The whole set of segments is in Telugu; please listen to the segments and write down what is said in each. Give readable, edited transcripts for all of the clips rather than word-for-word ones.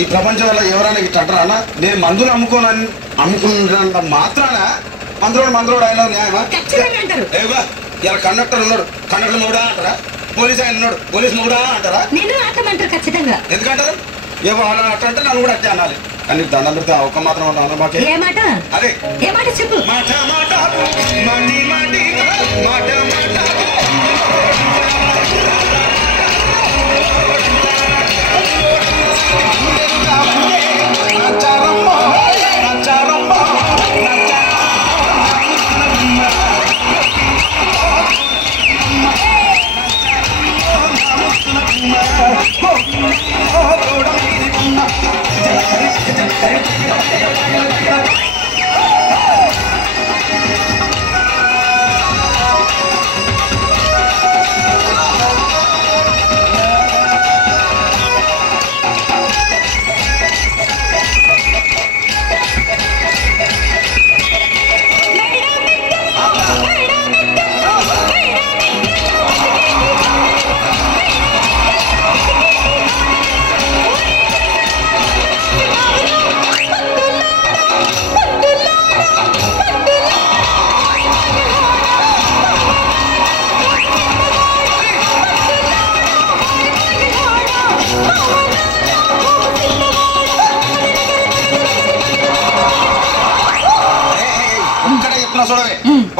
ఈ ప్రపంచంలో ఎవరైనా ఇట్లా అంటారా? నేను మందులు అమ్ముకున్నంత మాత్రాన మందులోడు ఆయన న్యాయమా? ఏవా ఇలా కండక్టర్ ఉన్నాడు, కండక్టర్ మొగుడా అంటారా? పోలీస్ ఆయన ఉన్నాడు, పోలీస్ మొగుడా అంటారా? ఖచ్చితంగా ఎందుకంటారు? ఏవో అలా అంటే నన్ను కూడా అట్టే అనాలి. కానీ దండం పెడితే ఒక్క మాత్రం అన్న మాకే అదే చెప్పు. మాట మాట మాటి మాటి మాట మాట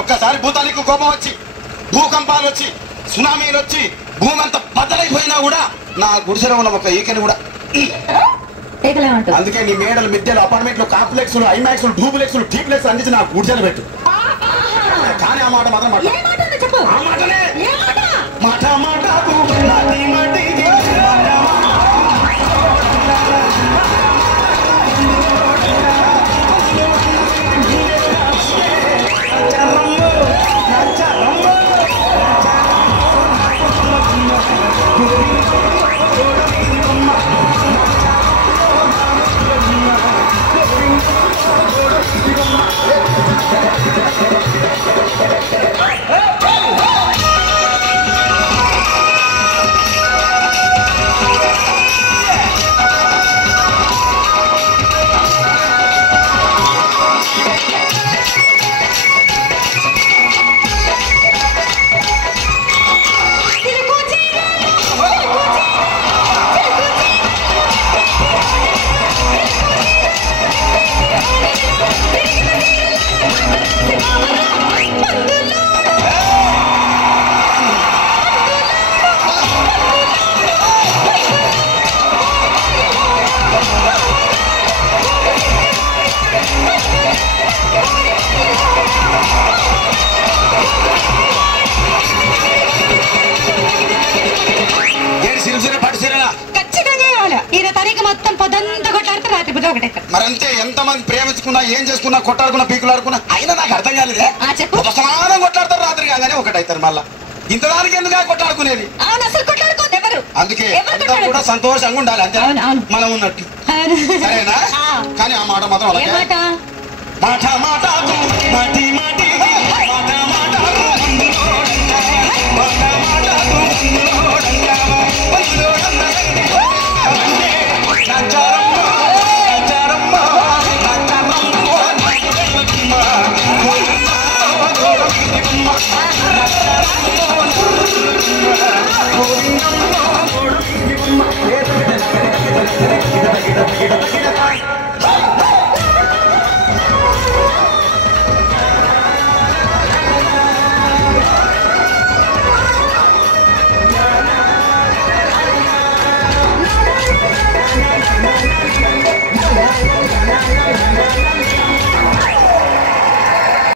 ఒక్కసారి భూతానికి కోపం వచ్చి, భూకంపాలు వచ్చి, సునామీలు వచ్చి, భూమి అంతా బద్దలైపోయినా కూడా నా గుడిసెలో ఉన్న ఒక ఈకెని కూడా అందుకే నీ మేడలు, మిద్దెలు, అపార్ట్మెంట్లు, కాంప్లెక్స్, ఐమాక్స్, డూప్లెక్స్, టీప్లెక్స్ అందించి నా గుడిసెలు పెట్టు. కానీ ఆ మాట మాత్రం ఆ మాటనే మాట మాట మరంతే. ఎంతమంది ప్రేమించుకున్నా, ఏం చేసుకున్నా, కొట్టాడుకున్నా, పీకులాడుకున్నా అయినా నాకు అర్థం కాలేదే. సమానం కొట్లాడతారు, రాత్రి కాగానే ఒకటైతారు. మళ్ళా ఇంతదానికి ఎందుకు కొట్టాడుకునేది? అందుకే అంతా కూడా సంతోషంగా ఉండాలి, అంతే మనం ఉన్నట్టు. సరేనా? కానీ ఆ మాట మాత్రం అలాగే మాట మాట మాటి మాటి